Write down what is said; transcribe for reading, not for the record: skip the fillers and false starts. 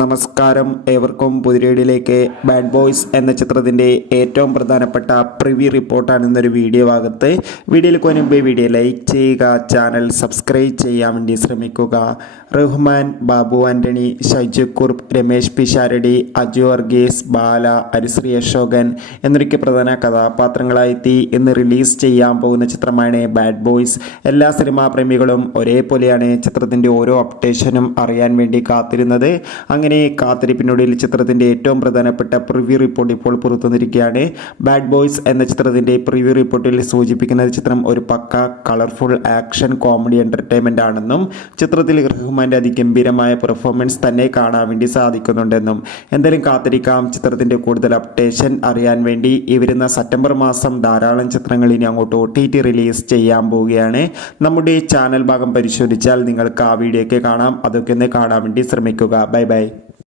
നമസ്കാരം, ഏവർക്കും പുതിരയിലേക്ക് bad boys എന്ന ചിത്രത്തിൻ്റെ ഏറ്റവും പ്രധാനപ്പെട്ട പ്രിവ്യൂ റിപ്പോർട്ടാണ് ഇന്നൊരു വീഡിയോ ഭാഗത്ത്. വീഡിയോയിൽ മുൻപ് വീഡിയോ ലൈക്ക് ചെയ്യുക, ചാനൽ സബ്സ്ക്രൈബ് ചെയ്യാൻ വേണ്ടി ശ്രമിക്കുക. റഹ്മാൻ, ബാബു ആൻ്റണി, ഷൈജു കുറുപ്പ്, രമേശ് പിഷാരടി, അജു വർഗീസ്, ബാല, ഹരിശ്രീ അശോകൻ എന്നൊക്കെ പ്രധാന കഥാപാത്രങ്ങളായെത്തി ഇന്ന് റിലീസ് ചെയ്യാൻ പോകുന്ന ചിത്രമാണ് ബാഡ് ബോയ്സ്. എല്ലാ സിനിമാ പ്രേമികളും ഒരേപോലെയാണ് ചിത്രത്തിൻ്റെ ഓരോ അപ്ഡേഷനും അറിയാൻ വേണ്ടി കാത്തിരുന്നത്. അങ്ങനെ കാത്തിരിപ്പിനൊടുവിൽ ചിത്രത്തിൻ്റെ ഏറ്റവും പ്രധാനപ്പെട്ട പ്രിവ്യൂ റിപ്പോർട്ട് ഇപ്പോൾ പുറത്തുവന്നിരിക്കുകയാണ്. ബാഡ് ബോയ്സ് എന്ന ചിത്രത്തിൻ്റെ പ്രിവ്യൂ റിപ്പോർട്ടിൽ സൂചിപ്പിക്കുന്ന ചിത്രം ഒരു പക്ക കളർഫുൾ ആക്ഷൻ കോമഡി എൻ്റർടൈൻമെൻ്റ് ആണെന്നും ചിത്രത്തിൽ റഹ്മാൻ്റെ അതിഗംഭീരമായ പെർഫോമൻസ് തന്നെ കാണാൻ വേണ്ടി സാധിക്കുന്നുണ്ടെന്നും. എന്തായാലും കാത്തിരിക്കാം ചിത്രത്തിൻ്റെ കൂടുതൽ അപ്ഡേഷൻ അറിയാൻ വേണ്ടി. ഈ വരുന്ന സെപ്റ്റംബർ മാസം ധാരാളം ചിത്രങ്ങൾ ഇനി അങ്ങോട്ട് OTT റിലീസ് ചെയ്യാൻ പോവുകയാണ്. നമ്മുടെ ചാനൽ ഭാഗം പരിശോധിച്ചാൽ നിങ്ങൾക്ക് ആ വീഡിയോ ഒക്കെ കാണാം. അതൊക്കെ ഒന്ന് കാണാൻ വേണ്ടി ശ്രമിക്കുക. Bye bye.